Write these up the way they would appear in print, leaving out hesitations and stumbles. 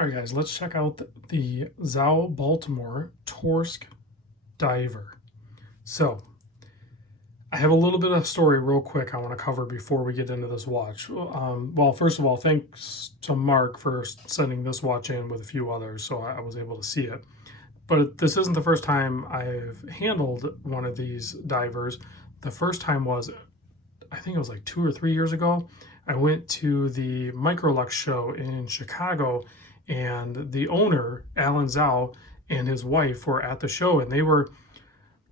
All right, guys, let's check out the TSAO Baltimore Torsk diver. So I have a little bit of story real quick I want to cover before we get into this watch. Well, first of all, thanks to Mark for sending this watch in with a few others, so I was able to see it. But this isn't the first time I've handled one of these divers. The first time was, I think it was like 2 or 3 years ago. I went to the Microlux show in Chicago, and the owner, Alan Zhao, and his wife were at the show, and they were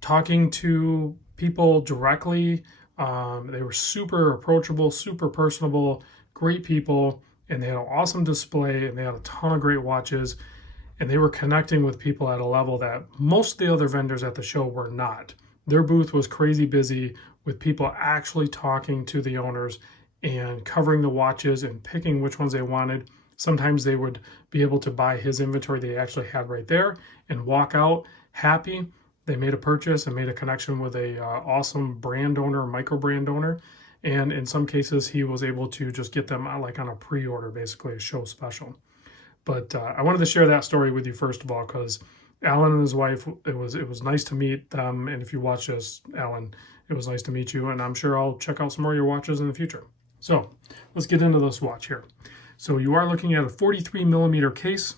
talking to people directly. They were super approachable, super personable, great people, and they had an awesome display, and they had a ton of great watches, and they were connecting with people at a level that most of the other vendors at the show were not. Their booth was crazy busy with people actually talking to the owners and covering the watches and picking which ones they wanted. Sometimes they would be able to buy his inventory they actually had right there and walk out happy. They made a purchase and made a connection with a awesome brand owner, Microbrand owner. And in some cases, he was able to just get them like on a pre-order, basically a show special. But I wanted to share that story with you first of all, because Alan and his wife, it was nice to meet them. And if you watch this, Alan, it was nice to meet you. And I'm sure I'll check out some more of your watches in the future. So let's get into this watch here. So you are looking at a 43 millimeter case,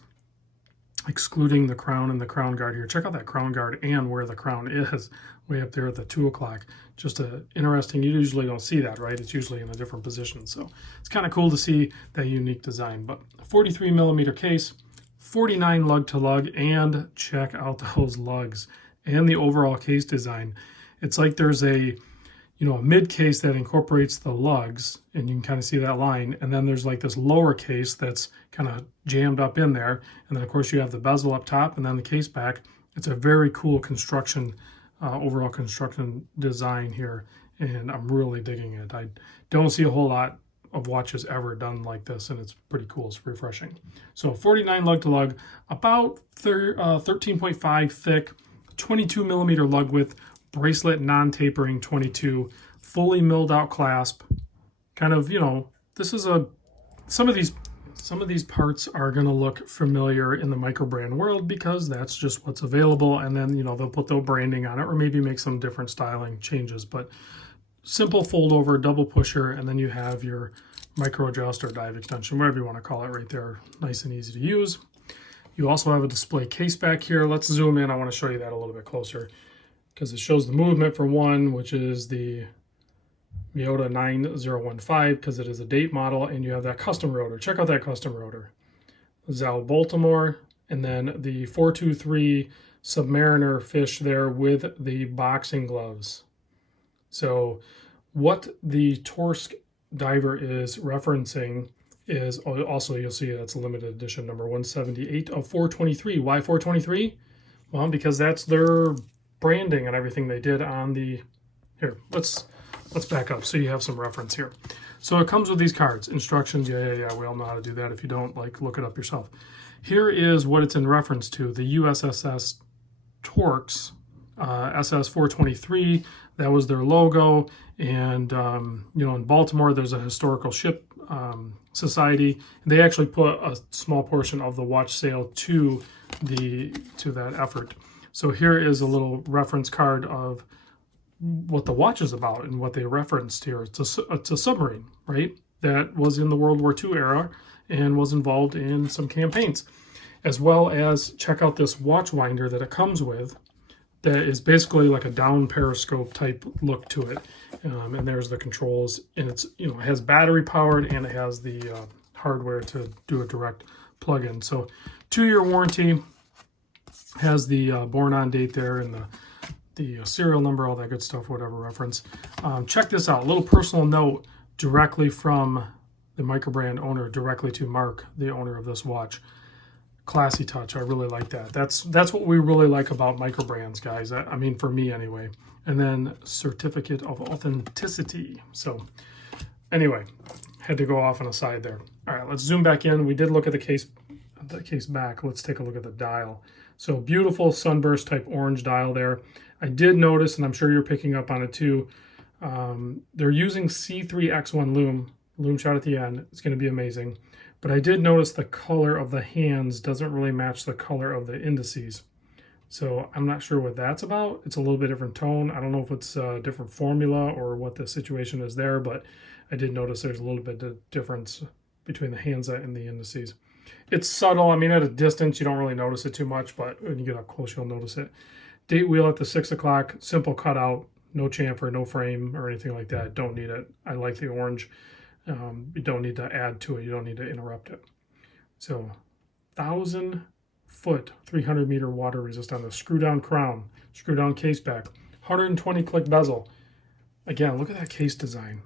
excluding the crown and the crown guard here. Check out that crown guard and where the crown is, way up there at the 2 o'clock. Just interesting, you usually don't see that, right? It's usually in a different position. So it's kind of cool to see that unique design. But 43 millimeter case, 49 lug to lug, and check out those lugs and the overall case design. It's like there's a mid case that incorporates the lugs, and you can kind of see that line. And then there's like this lower case that's kind of jammed up in there. And then of course you have the bezel up top and then the case back. It's a very cool construction, overall construction design here. And I'm really digging it. I don't see a whole lot of watches ever done like this, and it's pretty cool. It's refreshing. So 49 lug to lug, about 13.5 thick, 22 millimeter lug width, bracelet non-tapering 22, fully milled out clasp. Kind of, this is some of these parts are going to look familiar in the Microbrand world because that's just what's available, and then they'll put their branding on it or maybe make some different styling changes. But simple fold over, double pusher, and then you have your micro adjust or dive extension, whatever you want to call it, right there. Nice and easy to use. You also have a display case back here. Let's zoom in. I want to show you that a little bit closer, because it shows the movement for one, which is the Miota 9015, because it is a date model, and you have that custom rotor. Check out that custom rotor. TSAO Baltimore, and then the 423 Submariner fish there with the boxing gloves. So what the Torsk diver is referencing is also, you'll see that's limited edition number 178 of 423. Why 423? Well, because that's their branding and everything they did on the, here, let's back up so you have some reference here. So it comes with these cards, instructions. Yeah, we all know how to do that. If you don't, look it up yourself. Here is what it's in reference to, the USSS Torks, SS423. That was their logo. And in Baltimore, there's a historical ship society. They actually put a small portion of the watch sale to that effort. So here is a little reference card of what the watch is about and what they referenced here. It's a submarine, right? That was in the World War II era and was involved in some campaigns. As well as check out this watch winder that it comes with that is basically like a down periscope type look to it. And there's the controls, and it's, it has battery powered, and it has the hardware to do a direct plug-in. So 2-year warranty. Has the born on date there and the serial number, all that good stuff, whatever reference. Check this out, a little personal note directly from the Microbrand owner, directly to Mark, the owner of this watch. Classy touch, I really like that. That's what we really like about Microbrands, guys. I mean, for me anyway. And then certificate of authenticity. So anyway, had to go off on a side there. All right, let's zoom back in. We did look at the case back. Let's take a look at the dial. So beautiful sunburst type orange dial there. I did notice, and I'm sure you're picking up on it too, they're using C3X1 Lume shot at the end. It's going to be amazing. But I did notice the color of the hands doesn't really match the color of the indices. So I'm not sure what that's about. It's a little bit different tone. I don't know if it's a different formula or what the situation is there, but I did notice there's a little bit of difference between the handset and the indices. It's subtle. I mean, at a distance, you don't really notice it too much, but when you get up close, you'll notice it. Date wheel at the 6 o'clock, simple cutout, no chamfer, no frame or anything like that. Don't need it. I like the orange. You don't need to add to it. You don't need to interrupt it. So 1,000-foot, 300-meter water resist on the screw-down crown, screw-down case back, 120-click bezel. Again, look at that case design.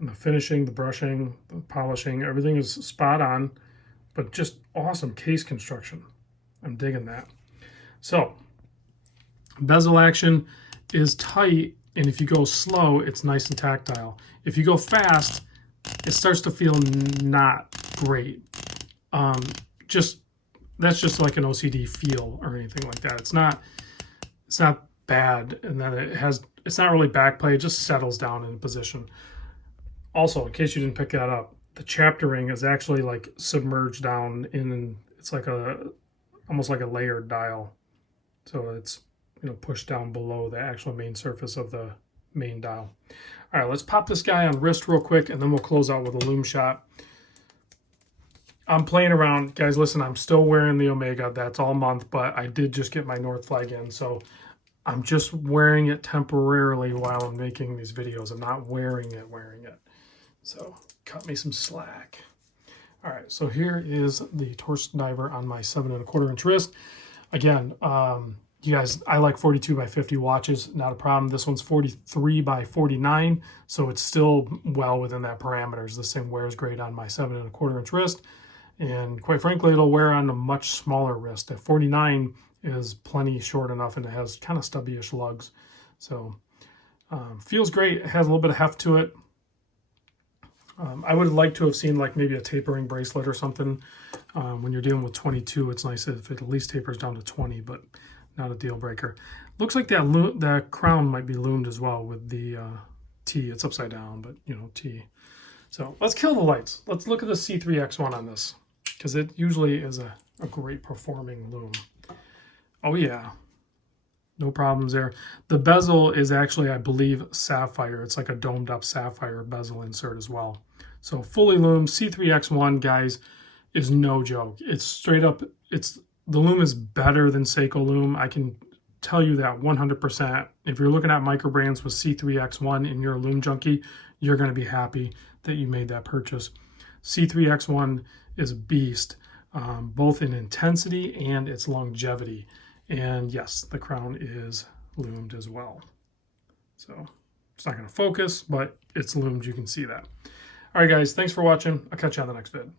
And the finishing, the brushing, the polishing, everything is spot on, but just awesome case construction. I'm digging that. So, bezel action is tight, and if you go slow, it's nice and tactile. If you go fast, it starts to feel not great. That's just like an OCD feel or anything like that. It's not bad, and then it's not really back play. It just settles down in position. Also, in case you didn't pick that up, the chapter ring is actually like submerged down in. It's like almost like a layered dial, so it's pushed down below the actual main surface of the main dial. All right, let's pop this guy on wrist real quick, and then we'll close out with a Lume shot. I'm playing around. Guys, listen, I'm still wearing the Omega. That's all month, but I did just get my North flag in, so I'm just wearing it temporarily while I'm making these videos. I'm not wearing it. So cut me some slack. All right, so here is the Torsk diver on my 7 1/4 inch wrist. Again, you guys, I like 42 by 50 watches, not a problem. This one's 43 by 49, so it's still well within that parameters. This thing wears great on my 7 1/4 inch wrist, and quite frankly, it'll wear on a much smaller wrist. At 49 is plenty short enough, and it has kind of stubby-ish lugs. So feels great. It has a little bit of heft to it. I would like to have seen like maybe a tapering bracelet or something. When you're dealing with 22, it's nice if it at least tapers down to 20, but not a deal breaker. Looks like that crown might be loomed as well with the T. It's upside down, but T. So let's kill the lights. Let's look at the C3X1 on this, because it usually is a great performing loom. Oh yeah, no problems there. The bezel is actually, I believe, sapphire. It's like a domed up sapphire bezel insert as well. So fully loomed C3X1, guys, is no joke. It's straight up, the loom is better than Seiko loom. I can tell you that 100%. If you're looking at Microbrands with C3X1 and you're a loom junkie, you're going to be happy that you made that purchase. C3X1 is a beast, both in intensity and its longevity. And yes, the crown is loomed as well. So it's not going to focus, but it's loomed. You can see that. All right, guys, thanks for watching. I'll catch you on the next vid.